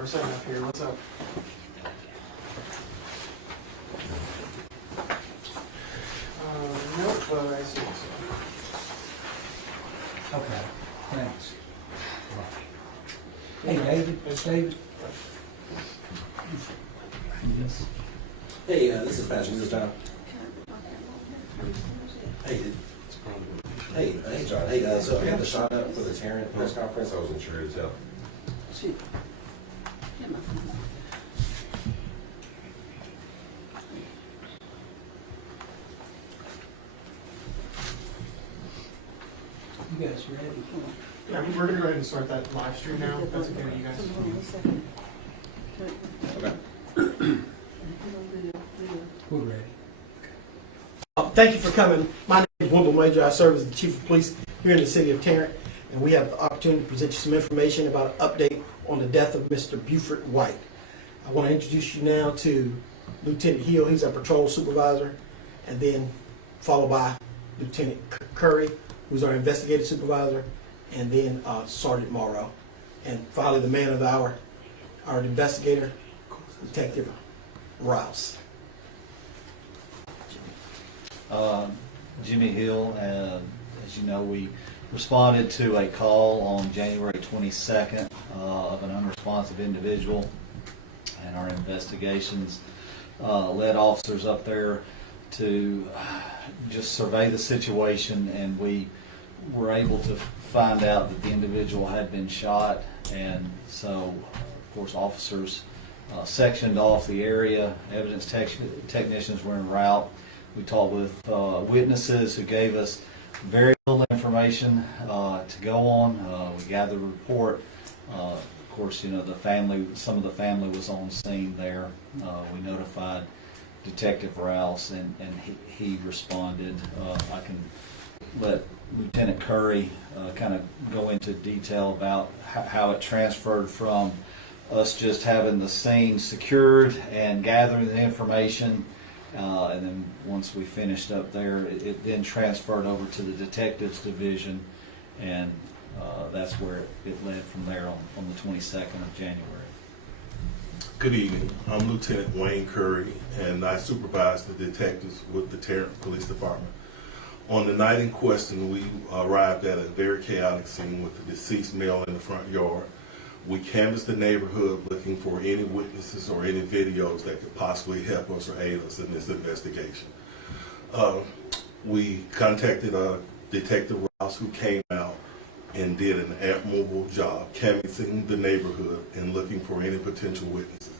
we're setting up here. What's up? Nope, I see. Okay, thanks. Hey, David, it's David. Yes. Hey, this is Patrick. This is John. Hey, hey, John. Hey, so I got the shot up for the Tarrant press conference. I wasn't sure to tell. Shoot. Get my phone. You guys ready? Yeah, we're gonna go ahead and start that live stream now. That's okay with you guys. Hold on a second. Okay. We're ready. Thank you for coming. My name is Wendell Major. I serve as the Chief of Police here in the city of Tarrant, and we have the opportunity to present you some information about an update on the death of Mr. Buford White. I want to introduce you now to Lieutenant Hill. He's our patrol supervisor, and then followed by Lieutenant Curry, who's our investigative supervisor, and then Sergeant Morrow, and finally the man of the hour, our investigator, Detective Rouse. Jimmy Hill, as you know, we responded to a call on January 22nd of an unresponsive individual, and our investigations led officers up there to just survey the situation, and we were able to find out that the individual had been shot, and so, of course, officers sectioned off the area. Evidence technicians were en route. We talked with witnesses who gave us very little information to go on. We gathered a report. Of course, you know, some of the family was on scene there. We notified Detective Rouse, and he responded. I can let Lieutenant Curry kind of go into detail about how it transferred from us just having the scene secured and gathering the information. And then once we finished up there, it then transferred over to the detectives division, and that's where it led from there on the 22nd of January. Good evening. I'm Lieutenant Wayne Curry, and I supervise the detectives with the Tarrant Police Department. On the night in question, we arrived at a very chaotic scene with the deceased male in the front yard. We canvassed the neighborhood looking for any witnesses or any videos that could possibly help us or aid us in this investigation. We contacted Detective Rouse, who came out and did an admirable job canvassing the neighborhood and looking for any potential witnesses.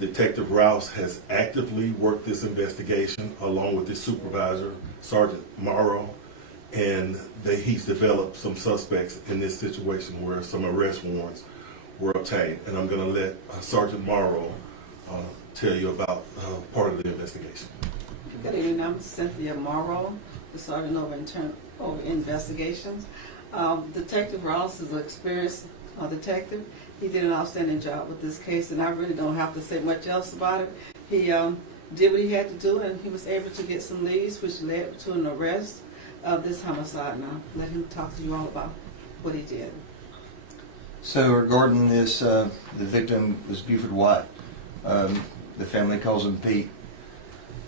Detective Rouse has actively worked this investigation along with his supervisor, Sergeant Morrow, and he's developed some suspects in this situation where some arrest warrants were obtained. And I'm going to let Sergeant Morrow tell you about part of the investigation. Good evening, I'm Cynthia Morrow, the Sergeant over Investigations. Detective Ross is an experienced detective. He did an outstanding job with this case, and I really don't have to say much else about it. He did what he had to do, and he was able to get some leads, which led to an arrest of this homicide. Now, let him talk to you all about what he did. So regarding this, the victim was Buford White. The family calls him Pete.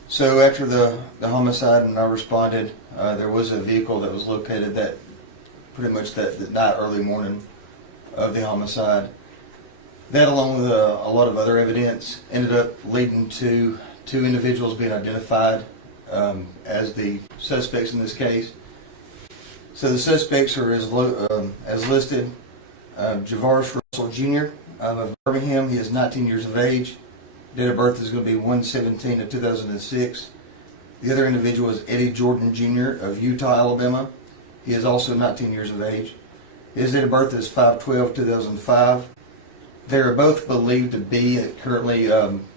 So after the homicide and I responded, there was a vehicle that was located that pretty much that night, early morning of the homicide. That, along with a lot of other evidence, ended up leading to two individuals being identified as the suspects in this case. So the suspects are as listed. Javaris Russell Jr. Of Birmingham. He is 19 years of age. Date of birth is going to be 1/17 of 2006. The other individual is Eddie Jordan Jr. of Utah, Alabama. He is also 19 years of age. His date of birth is 5/12/2005. They are both believed to be currently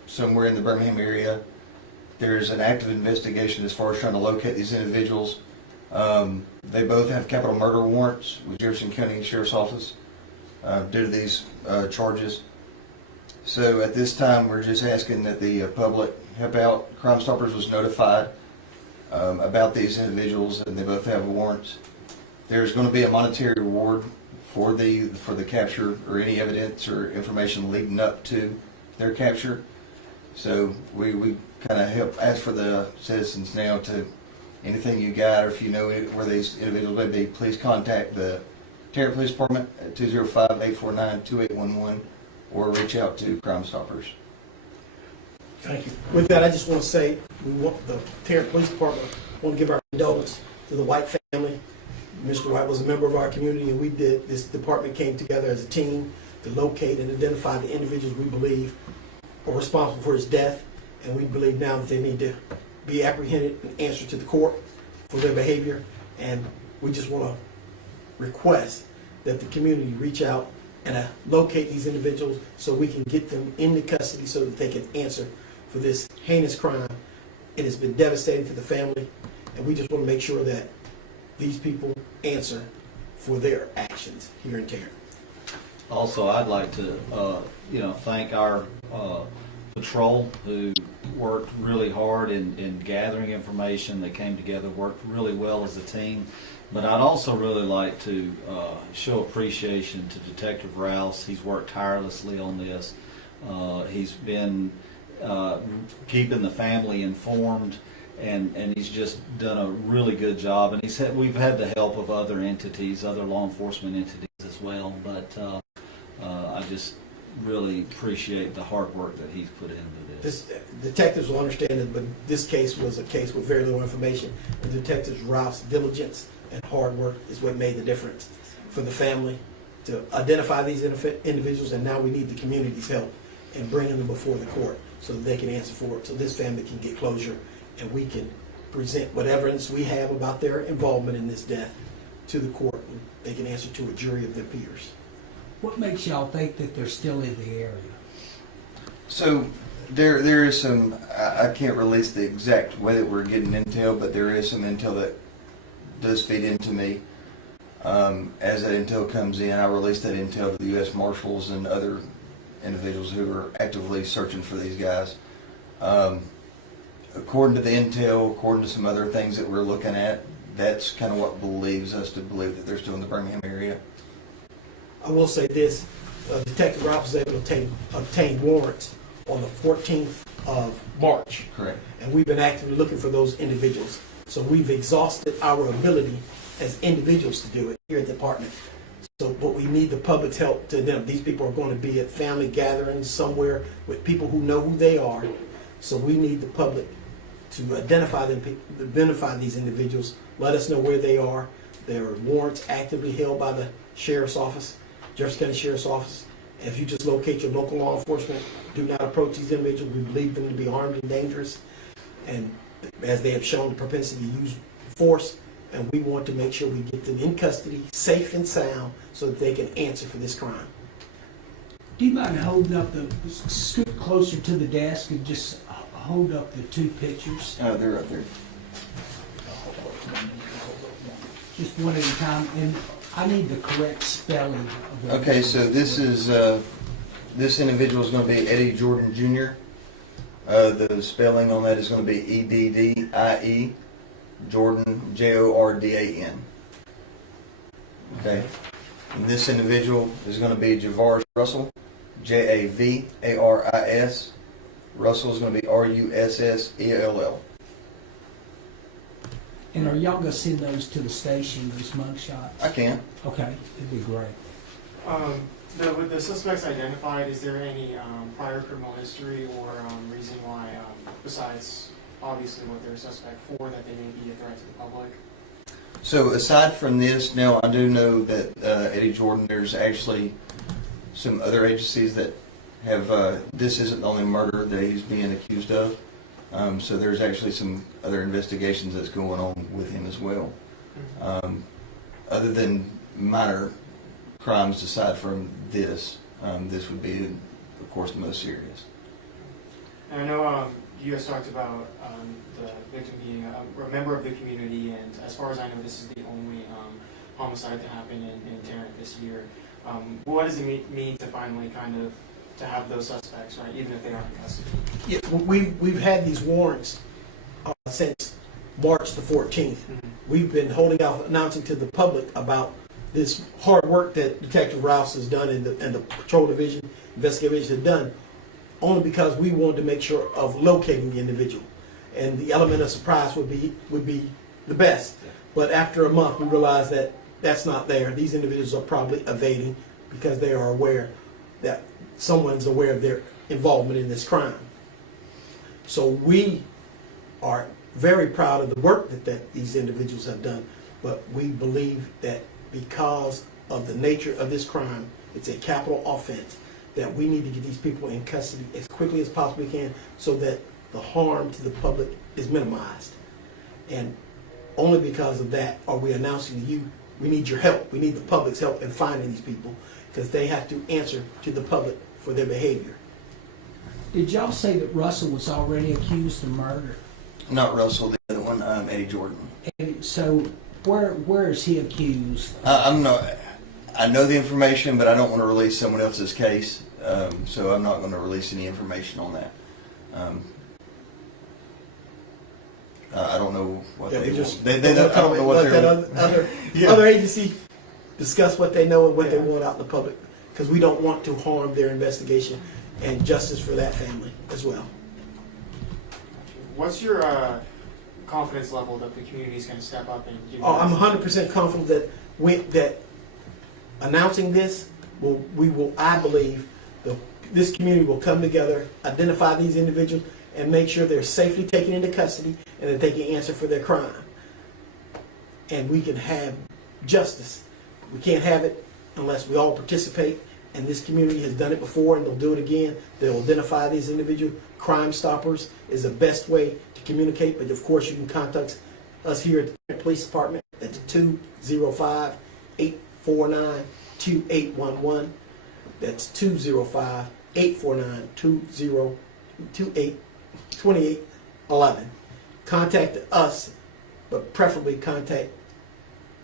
somewhere in the Birmingham area. There's an active investigation as far as trying to locate these individuals. They both have capital murder warrants with Jefferson County Sheriff's Office due to these charges. So at this time, we're just asking that the public help out. Crime Stoppers was notified about these individuals, and they both have warrants. There's going to be a monetary reward for the capture or any evidence or information leading up to their capture. So we kind of help ask for the citizens now to anything you got, or if you know where these individuals may be, please contact the Tarrant Police Department at 205-849-2811 or reach out to Crime Stoppers. Thank you. With that, I just want to say, we want the Tarrant Police Department, want to give our condolence to the White family. Mr. White was a member of our community, and this department came together as a team to locate and identify the individuals we believe are responsible for his death, and we believe now that they need to be apprehended and answer to the court for their behavior. And we just want to request that the community reach out and locate these individuals so we can get them into custody so that they can answer for this heinous crime. It has been devastating to the family, and we just want to make sure that these people answer for their actions here in Tarrant. Also, I'd like to, thank our patrol who worked really hard in gathering information. They came together, worked really well as a team. But I'd also really like to show appreciation to Detective Rouse. He's worked tirelessly on this. He's been keeping the family informed, and he's just done a really good job. And we've had the help of other entities, other law enforcement entities as well. But I just really appreciate the hard work that he's put into this. Detectives will understand it, but this case was a case with very little information. And Detectives Rouse's diligence and hard work is what made the difference for the family to identify these individuals, and now we need the community's help in bringing them before the court so that they can answer for it, so this family can get closure and we can present what evidence we have about their involvement in this death to the court, and they can answer to a jury of their peers. What makes y'all think that they're still in the area? So there is some, I can't release the exact way that we're getting intel, but there is some intel that does feed into me. As that intel comes in, I release that intel to the U.S. Marshals and other individuals who are actively searching for these guys. According to the intel, according to some other things that we're looking at, that's kind of what believes us to believe that they're still in the Birmingham area. I will say this, Detective Rouse was able to obtain warrants on the 14th of March. Correct. And we've been actively looking for those individuals. So we've exhausted our ability as individuals to do it here at the department. So, but we need the public's help to them. These people are going to be at family gatherings somewhere with people who know who they are. So we need the public to identify them, identify these individuals, let us know where they are. There are warrants actively held by the Sheriff's Office, Jefferson County Sheriff's Office. And if you just locate your local law enforcement, do not approach these individuals. We believe them to be armed and dangerous, and as they have shown the propensity to use force, and we want to make sure we get them in custody, safe and sound, so that they can answer for this crime. Do you mind holding up scoot closer to the desk and just hold up the two pictures? They're up there. Just one at a time, and I need the correct spelling of the Okay, so this is, this individual is going to be Eddie Jordan Jr. The spelling on that is going to be E-D-D-I-E, Jordan, J-O-R-D-A-N. Okay. And this individual is going to be Javaris Russell, J-A-V-A-R-I-S. Russell is going to be R-U-S-S-E-L-L. And are y'all gonna send those to the station, those mug shots? I can. Okay, that'd be great. With the suspects identified, is there any prior criminal history or reason why, besides obviously what they're a suspect for, that they may be a threat to the public? So aside from this, now I do know that Eddie Jordan, there's actually some other agencies that have, this isn't the only murder that he's being accused of. So there's actually some other investigations that's going on with him as well. Other than minor crimes aside from this, this would be, of course, the most serious. And I know you guys talked about the victim being a member of the community, and as far as I know, this is the only homicide to happen in Tarrant this year. What does it mean to finally kind of to have those suspects, right, even if they aren't in custody? Yeah, we've had these warrants since March the 14th. We've been holding out, announcing to the public about this hard work that Detective Rouse has done and the patrol division, investigative division have done, only because we wanted to make sure of locating the individual. And the element of surprise would be the best. But after a month, we realized that that's not there. These individuals are probably evading because they are aware that someone's aware of their involvement in this crime. So we are very proud of the work that these individuals have done, but we believe that because of the nature of this crime, it's a capital offense, that we need to get these people in custody as quickly as possibly can so that the harm to the public is minimized. And only because of that are we announcing to you, we need your help. We need the public's help in finding these people because they have to answer to the public for their behavior. Did y'all say that Russell was already accused of murder? Not Russell, the other one, Eddie Jordan. And so where is he accused? I'm not. I know the information, but I don't want to release someone else's case, so I'm not going to release any information on that. I don't know what Yeah, they we just want. I don't know what let that they're. other agency discuss what they know and what they want out in the public, because we don't want to harm their investigation and justice for that family as well. What's your confidence level that the community is going to step up and give? Oh, I'm 100% confident that announcing this I believe, this community will come together, identify these individuals, and make sure they're safely taken into custody and that they can answer for their crime. And we can have justice. We can't have it unless we all participate. And this community has done it before and they'll do it again. They'll identify these individuals. Crime Stoppers is the best way to communicate. But of course, you can contact us here at the police department at 205-849-2811. That's 205-849-2811. Contact us, but preferably contact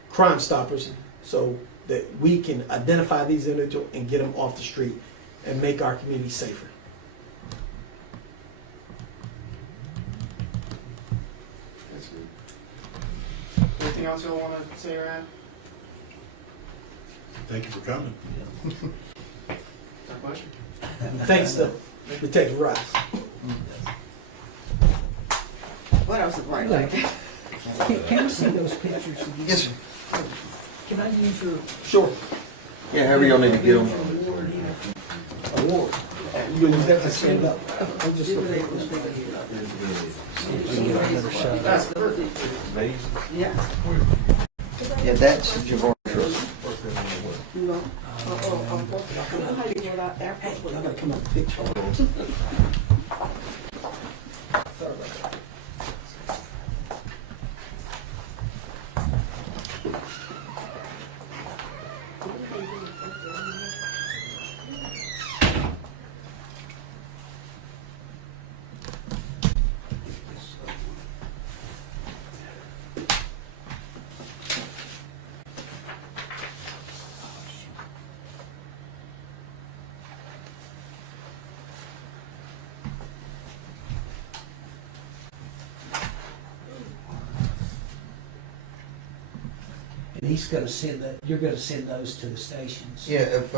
Crime Stoppers so that we can identify these individuals and get them off the street and make our community safer. That's good. Anything else y'all want to say or add? Thank you for coming. It's our pleasure. Thanks to Detective Rice. What else is right? Can I see those pictures again? Yes, sir. Can I use your Sure. Yeah, however y'all need to get them. award here? Award. You use that to stand up. I'm just looking at this That's perfect. Yeah. Yeah, that's Javon Russell. You know, how you go out there? I gotta come up with a picture. And he's gonna send that, you're gonna send those to the stations? Yeah, if